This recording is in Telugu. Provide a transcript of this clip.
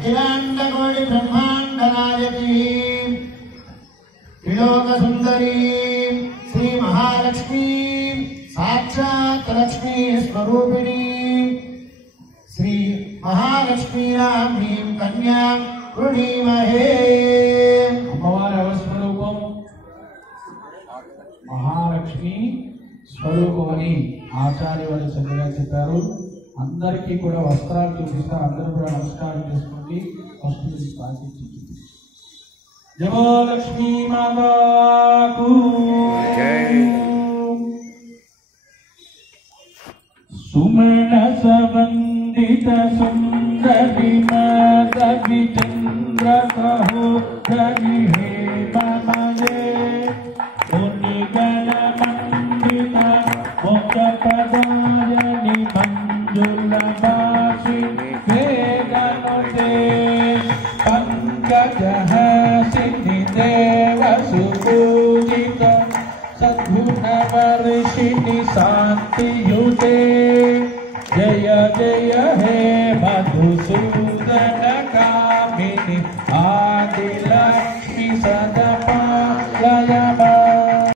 अखिलांडकोटि ब्रह्मांड नायकी त्रिलोक सुंदरी श्री महालक्ष्मी साक्षात् लक्ष्मी स्वरूपिणी श्री महालक्ष्मी नाम्नीं कन्या वृणीमहे। अम्मवारी अवस्वरूपम महालक्ष्मी స్వరూపమని ఆచార్య వారు చక్కగా చెప్పారు. అందరికీ కూడా వస్త్రాలు చూపిస్తారు. అందరూ కూడా నమస్కారం చేసుకోండి. ఫస్ట్ పాటించి జయ లక్ష్మీ మాతాకు సుమన సవందిత సుందరి మాధవి చంద్ర సహోదరి హే మమయే पदायनि मंजुलवासिनि वेदनुते पंकजहासिनि देवसुपूजित सद्गुणवर्षिणि शान्तियुते जय जय हे